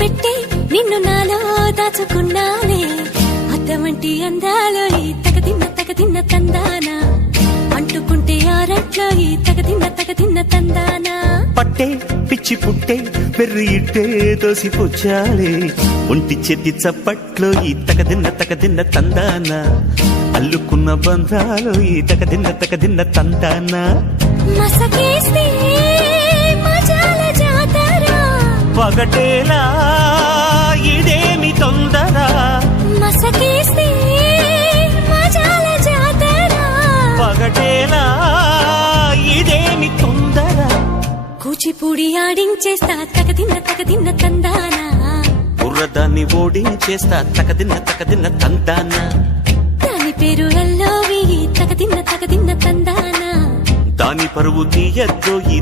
పెట్టి నిన్ను నాలో దాచుకున్నానే అద్దమంటి అందాలో ఈ తగదిన్న తందానా అంటుకుంటే ఆరట్లో ఈ తగదిన్న తందానా పట్టే పిచ్చి పుట్టే పెర్రి ఇట్టే దోసిపుచ్చాలే ఒంటి చెట్టి చప్పట్లో ఈ తగదిన్న తందానా అల్లుకున్న బంధాలు ఈ తగదిన్న తందానా మసకేస్తే మజాల జాతర పగటేలా ఇదేమి తొందర మసకేస్తే మజాల జాతర పగటేలా ఇదేమి తొందర కూచిపూడి ఆడించేస్తా తగదిన్న తందానా బుర్రదాన్ని ఓడించేస్తా తగదిన్న తందానా దాని పేరు ఎల్లోవి తగదిన్న తందానా దాని పరువు తీయద్దో ఈ